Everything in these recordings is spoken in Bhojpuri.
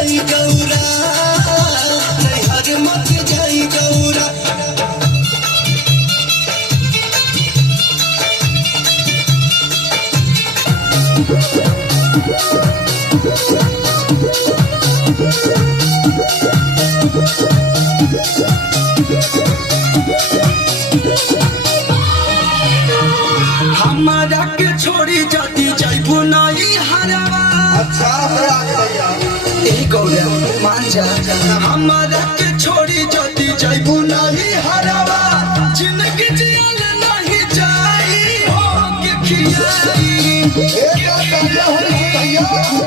जाई गौरा नैहर मत जाई गौरा हमारा के छोड़ी जाती जाइबू नहीं हरवा अच्छा भैया ए गौरा मान जा हमारा के छोड़ी जाती जाइबू नहीं हरवा जिंदगी जियल नहीं जाई हो के खियाई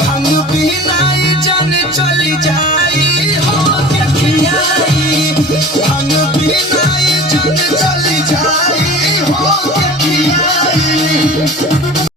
हम भी नहीं जान चली जाई हो के खियाई हम भी नहीं जान चली जाई हो के खियाई